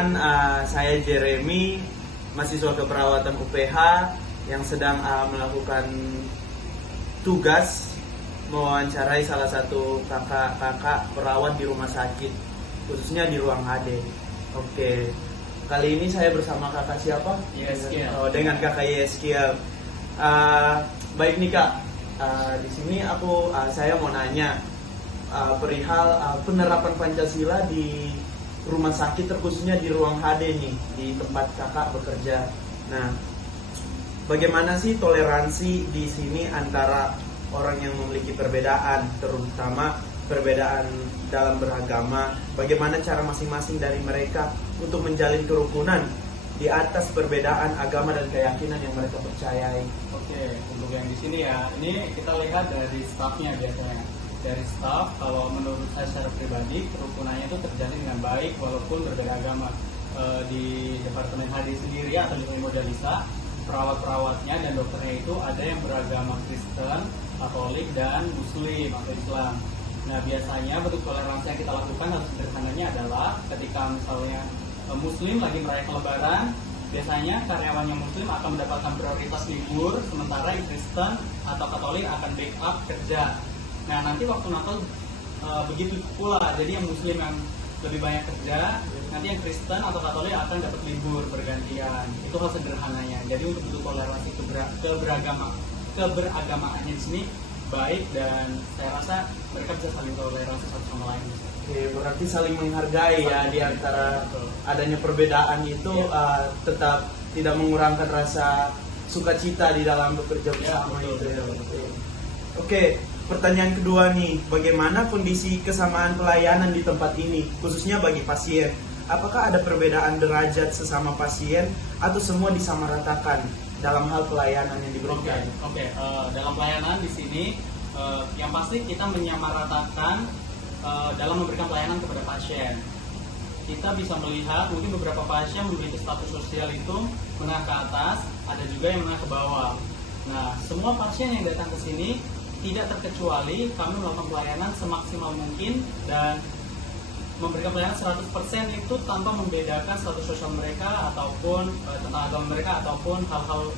Perkenalkan, saya Jeremy, mahasiswa keperawatan UPH yang sedang melakukan tugas mewawancarai salah satu kakak perawat di rumah sakit, khususnya di ruang HD. Oke, kali ini saya bersama kakak siapa? Yeskiel. Dengan kakak Yeskiel. Baik nih kak, di sini saya mau nanya perihal penerapan Pancasila di rumah sakit, terkhususnya di ruang HD nih, di tempat kakak bekerja. Nah, bagaimana sih toleransi di sini antara orang yang memiliki perbedaan, terutama perbedaan dalam beragama? Bagaimana cara masing-masing dari mereka untuk menjalin kerukunan di atas perbedaan agama dan keyakinan yang mereka percayai? Oke, untuk yang di sini ya, ini kita lihat dari staffnya biasanya. Dari staff, kalau menurut saya secara pribadi, kerukunannya itu terjalin dengan baik walaupun berbeda agama. Di Departemen HD sendiri atau di Modalisa, perawat-perawatnya dan dokternya itu ada yang beragama Kristen, Katolik, dan Muslim atau Islam. Nah, biasanya bentuk toleransi yang kita lakukan harus sederhananya adalah ketika misalnya Muslim lagi merayakan Lebaran, biasanya karyawan yang Muslim akan mendapatkan prioritas libur, sementara yang Kristen atau Katolik akan backup kerja. Nah, nanti waktu Natal begitu pula, jadi yang Muslim yang lebih banyak kerja, nanti yang Kristen atau Katolik akan dapat libur bergantian. Itu hal sederhananya. Jadi untuk bentuk toleransi keberagamaannya di sini baik, dan saya rasa mereka bisa saling toleransi satu sama lain. Oke, berarti saling menghargai ya di antara adanya perbedaan itu, tetap tidak mengurangkan rasa sukacita di dalam bekerja bersama itu ya. Oke, pertanyaan kedua nih, bagaimana kondisi kesamaan pelayanan di tempat ini, khususnya bagi pasien? Apakah ada perbedaan derajat sesama pasien atau semua disamaratakan dalam hal pelayanan yang diberikan? Oke, dalam pelayanan di sini yang pasti kita menyamaratakan dalam memberikan pelayanan kepada pasien. Kita bisa melihat mungkin beberapa pasien memiliki status sosial itu menengah ke atas, ada juga yang menengah ke bawah. Nah, semua pasien yang datang ke sini tidak terkecuali kami melakukan pelayanan semaksimal mungkin dan memberikan pelayanan 100% itu tanpa membedakan status sosial mereka ataupun tentang agama mereka ataupun hal-hal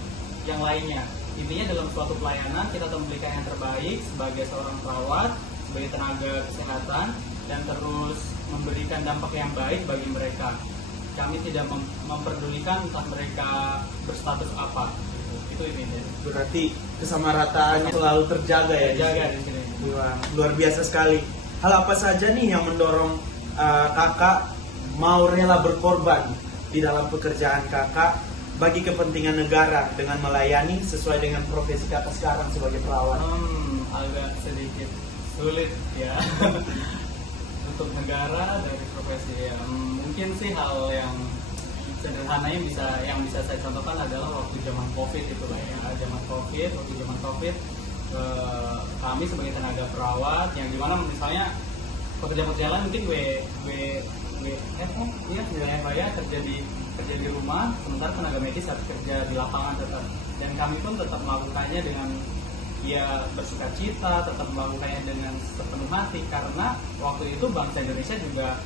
yang lainnya. Intinya dalam suatu pelayanan kita memberikan yang terbaik sebagai seorang perawat, sebagai tenaga kesehatan, dan terus memberikan dampak yang baik bagi mereka. Kami tidak memperdulikan entah mereka berstatus apa. Itu intinya. Berarti kesamarataannya selalu terjaga ya? Terjaga di sini. Wah, luar biasa sekali. Hal apa saja nih yang mendorong kakak mau rela berkorban di dalam pekerjaan kakak bagi kepentingan negara dengan melayani sesuai dengan profesi kakak sekarang sebagai perawat? Agak sedikit sulit ya. Untuk negara dari profesi ya, mungkin sih hal yang sederhananya yang bisa saya contohkan adalah waktu zaman COVID itu lah ya. Waktu zaman COVID kami sebagai tenaga perawat yang dimana misalnya pekerja lain mungkin kerja di rumah, sementara tenaga medis harus kerja di lapangan tetap, dan kami pun tetap melakukannya dengan ya bersukacita, tetap melakukannya dengan sepenuh hati karena waktu itu bangsa Indonesia juga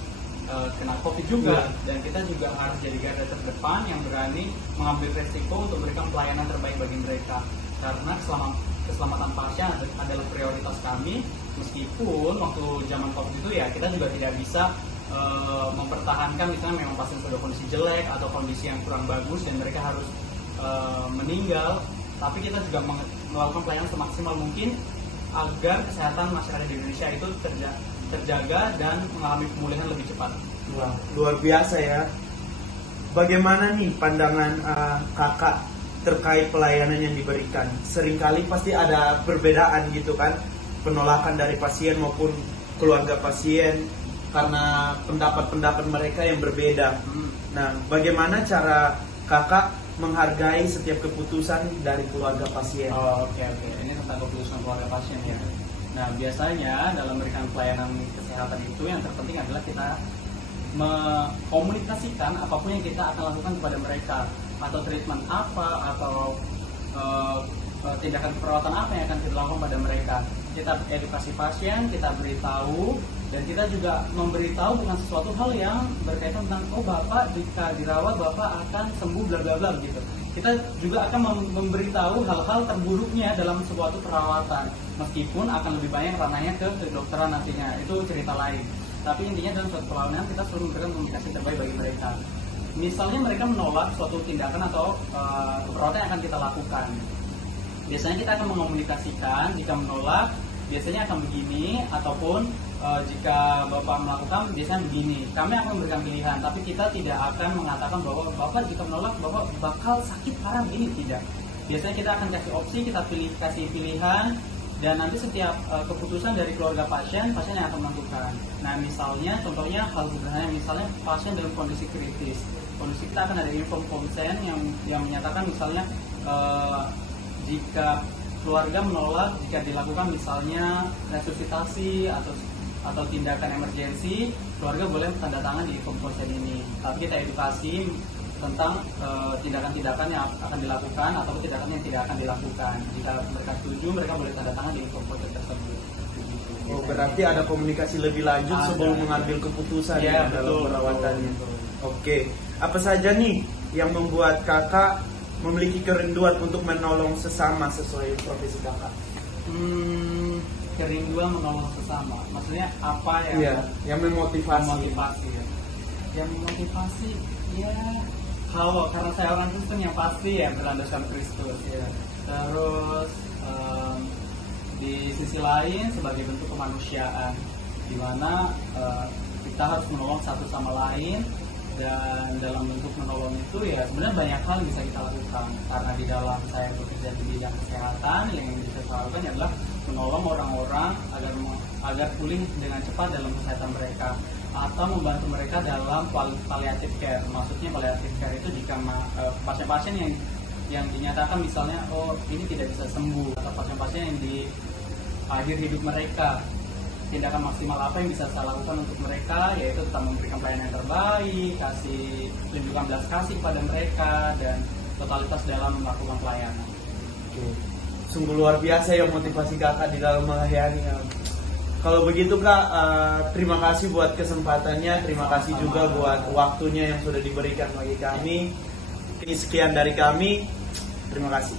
kena COVID juga, dan kita juga harus jadi garda terdepan yang berani mengambil resiko untuk memberikan pelayanan terbaik bagi mereka, karena keselamatan pasien adalah prioritas kami. Meskipun waktu zaman COVID itu ya kita juga tidak bisa mempertahankan misalnya memang pasien sudah kondisi jelek atau kondisi yang kurang bagus dan mereka harus meninggal, tapi kita juga melakukan pelayanan semaksimal mungkin agar kesehatan masyarakat di Indonesia itu terjaga dan mengalami pemulihan lebih cepat. Wah, luar biasa ya. Bagaimana nih pandangan kakak terkait pelayanan yang diberikan? Seringkali pasti ada perbedaan gitu kan, penolakan dari pasien maupun keluarga pasien karena pendapat-pendapat mereka yang berbeda. Nah, bagaimana cara kakak menghargai setiap keputusan dari keluarga pasien? Oke. Ini tentang keputusan keluarga pasien ya. Nah, biasanya dalam memberikan pelayanan kesehatan itu yang terpenting adalah kita mengkomunikasikan apapun yang kita akan lakukan kepada mereka, atau treatment apa, atau tindakan perawatan apa yang akan kita lakukan pada mereka. Kita edukasi pasien, kita beritahu, dan kita juga memberitahu bukan sesuatu hal yang berkaitan tentang oh bapak jika dirawat bapak akan sembuh bla bla bla gitu. Kita juga akan memberitahu hal-hal terburuknya dalam suatu perawatan, meskipun akan lebih banyak ranahnya ke kedokteran nantinya, itu cerita lain. Tapi intinya dalam suatu pelayanan kita selalu memberikan komunikasi terbaik bagi mereka. Misalnya mereka menolak suatu tindakan atau perawatan yang akan kita lakukan, biasanya kita akan mengomunikasikan. Jika menolak biasanya akan begini, ataupun jika bapak melakukan biasanya begini. Kami akan memberikan pilihan, tapi kita tidak akan mengatakan bahwa bapak jika menolak bapak bakal sakit parah begini, tidak. Biasanya kita akan kasih opsi, kita kasih pilihan, dan nanti setiap keputusan dari keluarga pasien yang akan menentukan. Nah misalnya contohnya hal sederhana, misalnya pasien dalam kondisi kritis, kondisi kita akan ada inform consent yang menyatakan misalnya jika keluarga menolak jika dilakukan misalnya resusitasi atau tindakan emergensi, keluarga boleh tanda tangan di inform consent ini. Tapi kita edukasi tentang tindakan-tindakan yang akan dilakukan atau tindakan yang tidak akan dilakukan. Jika mereka setuju, mereka boleh tanda tangan di inform consent tersebut. Oh, berarti ada komunikasi lebih lanjut sebelum mengambil keputusan ya, dalam perawatannya. Betul. Oke, apa saja nih yang membuat kakak memiliki kerinduan untuk menolong sesama sesuai profesi kakak? Kerinduan menolong sesama, maksudnya apa yang memotivasi? Ya. Yang memotivasi, ya kalau karena saya orang Kristen yang pasti ya berlandaskan Kristus ya. Terus di sisi lain sebagai bentuk kemanusiaan, di mana kita harus menolong satu sama lain. Dan dalam bentuk menolong itu ya sebenarnya banyak hal yang bisa kita lakukan, karena di dalam saya bekerja di bidang kesehatan, yang bisa saya lakukan adalah menolong orang-orang agar pulih dengan cepat dalam kesehatan mereka, atau membantu mereka dalam palliative care. Maksudnya palliative care itu jika pasien-pasien yang dinyatakan misalnya oh ini tidak bisa sembuh, atau pasien-pasien yang di akhir hidup mereka, tindakan maksimal apa yang bisa saya lakukan untuk mereka, yaitu tetap memberikan pelayanan yang terbaik, kasih tunjukkan belas kasih kepada mereka, dan totalitas dalam melakukan pelayanan. Oke. Sungguh luar biasa ya motivasi kakak di dalam melayani. Kalau begitu kak, terima kasih buat kesempatannya, terima kasih juga buat waktunya yang sudah diberikan bagi kami. Ini sekian dari kami, terima kasih.